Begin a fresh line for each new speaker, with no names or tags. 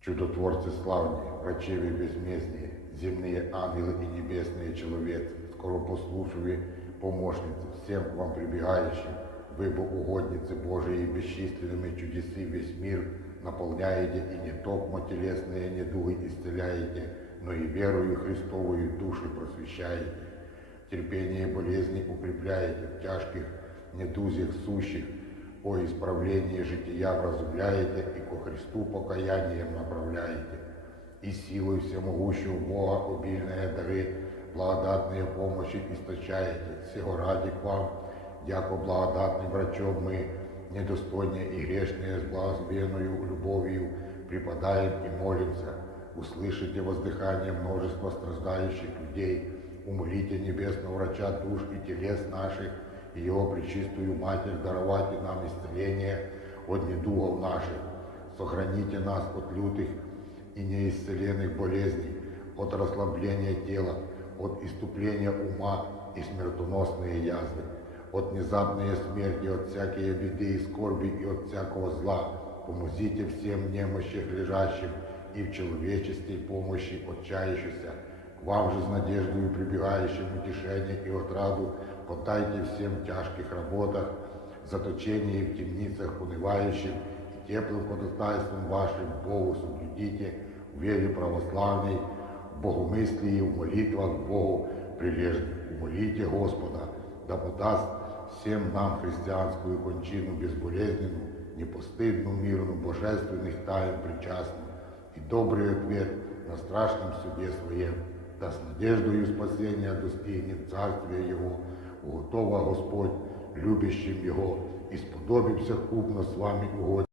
Чудотворцы славные, врачевы безмездные, земные ангелы и небесные человецы, скоропослушивые помощницы, всем к вам прибегающим, вы бы угодницы Божии и бесчисленными чудесы весь мир наполняете и не только телесные недуги исцеляете, но и верою Христовую души просвещаете, терпение и болезни укрепляете, в тяжких недузях сущих, о исправлении жития вразумляете и ко Христу покаянием направляете. И силой всемогущего Бога обильные дары, благодатные помощи источаете. Всего ради к вам, яко благодатным врачом мы, недостойные и грешные с благословенную любовью, припадаем и молимся. Услышите воздыхание множества страждающих людей, умолите небесного врача душ и телес наших, Его пречистую Матерь даровать и нам исцеление от недугов наших. Сохраните нас от лютых и неисцеленных болезней, от расслабления тела, от иступления ума и смертоносные язвы, от внезапной смерти, от всякой беды и скорби и от всякого зла. Помозите всем немощих лежащим и в человеческой помощи отчаявшихся. К вам же с надеждой прибегающим утешение и отраду подайте всем в тяжких работах, заточении в темницах унывающим, и теплым ходатайством вашим Богу соблюдите в вере православной, в богомыслии, в молитвах к Богу прилежных. Умолите Господа, да подаст всем нам христианскую кончину безболезненную, непостыдную, мирную, божественных тайн причастную и добрый ответ на страшном суде своем, да с надеждою спасіння достигнет Царствия Його, уготова Господь, любящим Його, і сподобився купно с вами угодно.